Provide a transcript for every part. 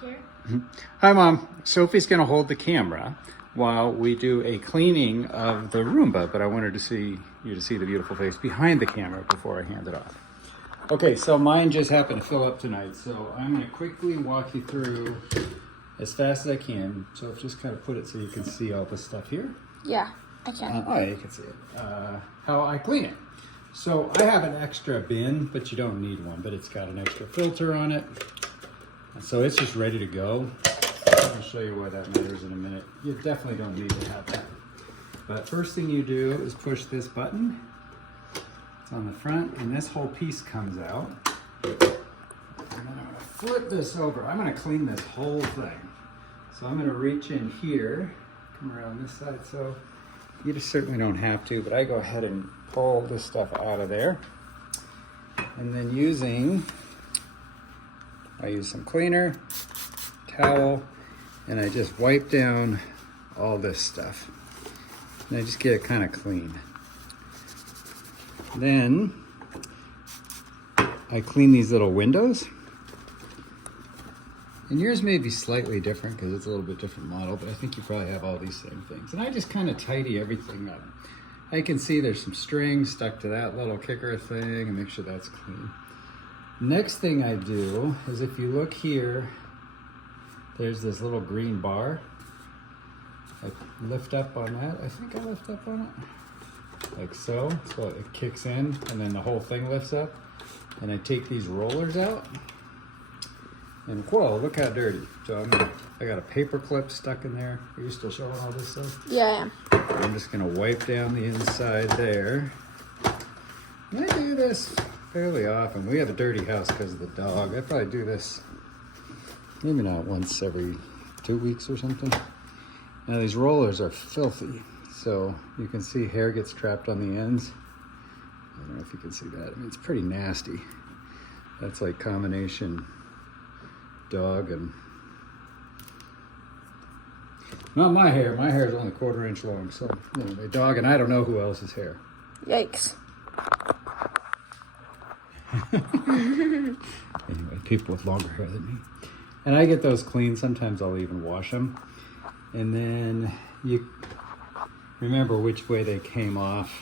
Sure. Hi, Mom. Sophie's going to hold the camera while we do a cleaning of the Roomba, but I wanted to see you to see the beautiful face behind the camera before I hand it off. Okay, so mine just happened to fill up tonight, so I'm going to quickly walk you through as fast as I can. So just kind of put it so you can see all this stuff here. Yeah, I can. Oh, yeah, you can see it. How I clean it. So I have an extra bin, but you don't need one, but it's got an extra filter on it. So it's just ready to go. I'll show you why that matters in a minute. You definitely don't need to have that. But first thing you do is push this button. It's on the front, and this whole piece comes out. And then I'm gonna flip this over. I'm gonna clean this whole thing. So I'm gonna reach in here, come around this side. So you just certainly don't have to, but I go ahead and pull this stuff out of there. And then I use some cleaner, towel, and I just wipe down all this stuff. And I just get it kind of clean. Then I clean these little windows. And yours may be slightly different because it's a little bit different model, but I think you probably have all these same things. And I just kind of tidy everything up. I can see there's some string stuck to that little kicker thing and make sure that's clean. Next thing I do is if you look here, there's this little green bar. I lift up on that. I think I lift up on it. Like so. So it kicks in and then the whole thing lifts up. And I take these rollers out. And whoa, look how dirty. So I got a paper clip stuck in there. Are you still showing all this stuff? Yeah, I am. I'm just gonna wipe down the inside there. And I do this fairly often. We have a dirty house because of the dog. I probably do this maybe not once every 2 weeks or something. Now these rollers are filthy. So you can see hair gets trapped on the ends. I don't know if you can see that. I mean, it's pretty nasty. That's like combination dog and not my hair. My hair is only 1/4 inch long. So anyway, dog and I don't know who else's hair. Yikes. Anyway, people with longer hair than me. And I get those clean. Sometimes I'll even wash them. And then you remember which way they came off.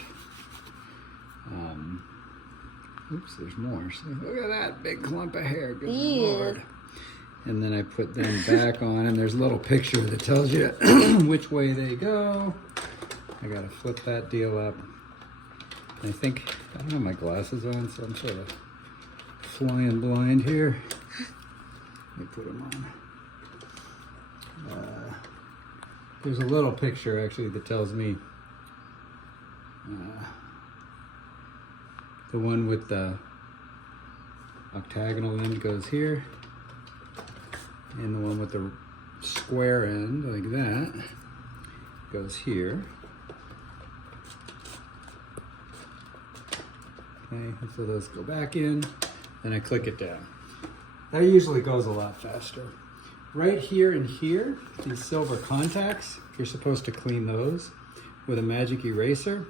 Oops, there's more. So look at that big clump of hair. Good Lord. And then I put them back on, and there's a little picture that tells you which way they go. I gotta flip that deal up. And I think, I don't have my glasses on, so I'm sort of flying blind here. Let me put them on. There's a little picture actually that tells me the one with the octagonal end goes here, and the one with the square end like that goes here. Okay, so those go back in, then I click it down. That usually goes a lot faster. Right here and here, these silver contacts, you're supposed to clean those with a magic eraser,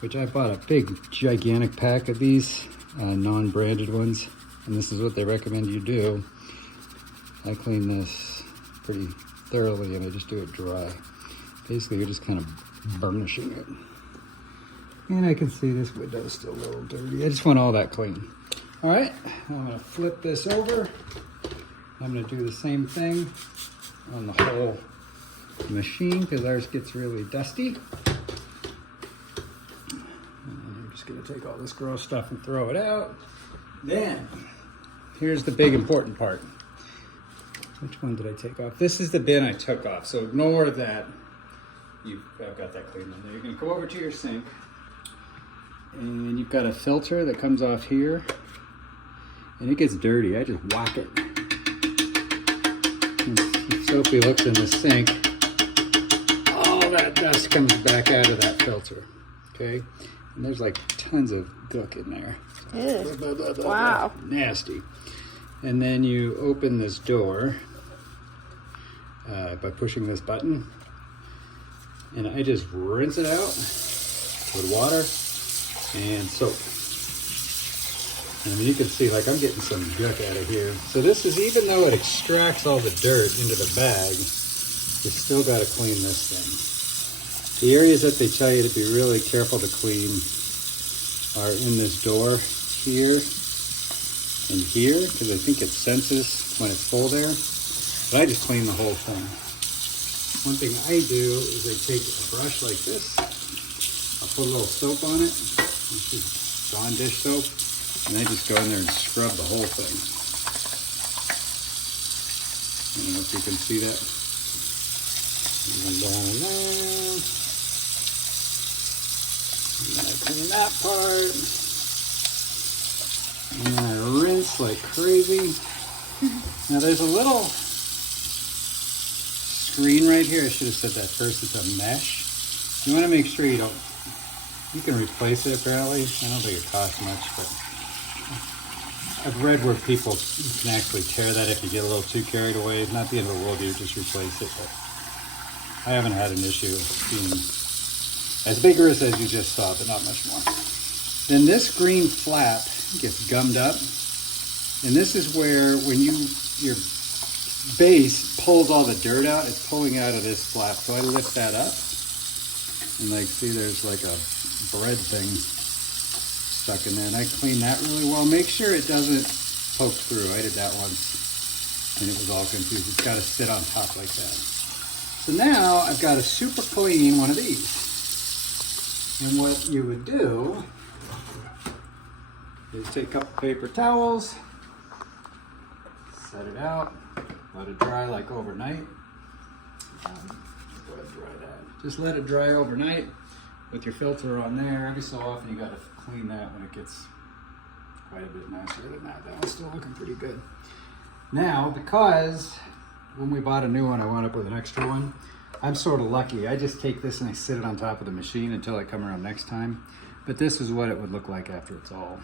which I bought a big, gigantic pack of these non-branded ones, and this is what they recommend you do. I clean this pretty thoroughly, and I just do it dry. Basically, you're just kind of burnishing it. And I can see this window is still a little dirty. I just want all that clean. All right, I'm gonna flip this over. I'm gonna do the same thing on the whole machine because ours gets really dusty. I'm just gonna take all this gross stuff and throw it out. Then, here's the big important part. Which one did I take off? This is the bin I took off, so ignore that. I've got that cleaned in there. You're gonna go over to your sink, and you've got a filter that comes off here, and it gets dirty. I just whack it. And if Sophie looks in the sink, all that dust comes back out of that filter, okay? And there's like tons of gook in there. Ew. Blah, blah, blah, wow. blah. Nasty. And then you open this door by pushing this button. And I just rinse it out with water and soap. I mean, you can see, like, I'm getting some guck out of here. So this is, even though it extracts all the dirt into the bag, you still got to clean this thing. The areas that they tell you to be really careful to clean are in this door here and here, because I think it senses when it's full there. But I just clean the whole thing. One thing I do is I take a brush like this, I'll put a little soap on it, this is Dawn dish soap, and I just go in there and scrub the whole thing. I don't know if you can see that. And down there. And then I clean that part. And then I rinse like crazy. Now there's a little screen right here. I should have said that first. It's a mesh. You want to make sure you don't, you can replace it apparently. I don't think it costs much, but I've read where people can actually tear that if you get a little too carried away. It's not the end of the world, you just replace it, but I haven't had an issue being as vigorous as you just saw, but not much more. Then this green flap gets gummed up, and this is where when your base pulls all the dirt out, it's pulling out of this flap. So I lift that up, and like, see, there's like a bread thing stuck in there, and I clean that really well. Make sure it doesn't poke through. I did that once, and it was all confused. It's got to sit on top like that. So now I've got a super clean one of these. And what you would do is take a couple paper towels, set it out, let it dry like overnight. Go ahead and dry that. Just let it dry overnight with your filter on there. Every so often you got to clean that when it gets quite a bit nicer than that. That one's still looking pretty good. Now, because when we bought a new one, I wound up with an extra one. I'm sort of lucky. I just take this and I sit it on top of the machine until I come around next time. But this is what it would look like after it's all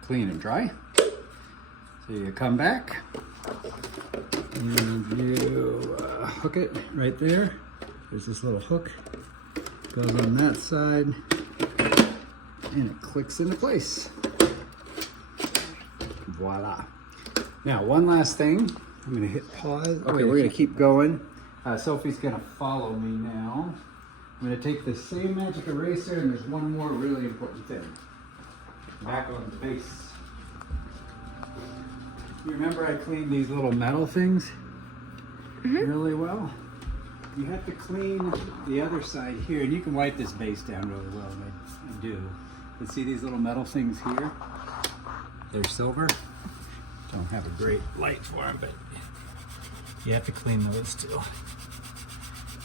clean and dry. So you come back and you hook it right there. There's this little hook, goes on that side, and it clicks into place. Voila. Now, one last thing. I'm gonna hit pause. Okay, we're gonna keep going. Sophie's gonna follow me now. I'm gonna take the same magic eraser, and there's one more really important thing. Back on the base. You remember I cleaned these little metal things really well? You have to clean the other side here, and you can wipe this base down really well, and I do. But see these little metal things here? They're silver. Don't have a great light for them, but you have to clean those too.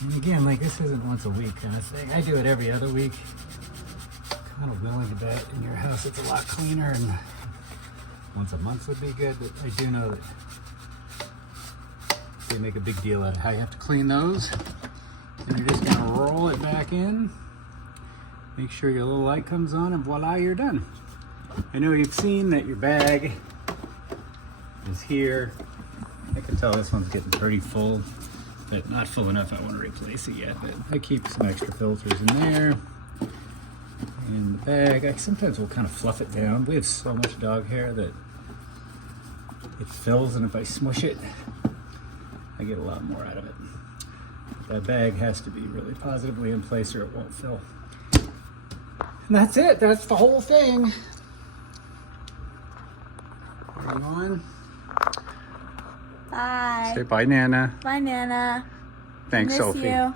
And again, like, this isn't once a week kind of thing. I do it every other week. Kind of willing to bet in your house it's a lot cleaner, and once a month would be good, but I do know that they make a big deal out of how you have to clean those. And you're just gonna roll it back in, make sure your little light comes on, and voila, you're done. I know you've seen that your bag is here. I can tell this one's getting pretty full, but not full enough I want to replace it yet. But I keep some extra filters in there. In the bag, I sometimes will kind of fluff it down. We have so much dog hair that it fills, and if I smush it, I get a lot more out of it. That bag has to be really positively in place or it won't fill. And that's it. That's the whole thing. Hang on. Bye. Say bye, Nana. Bye, Nana. Thanks, Miss Sophie. you.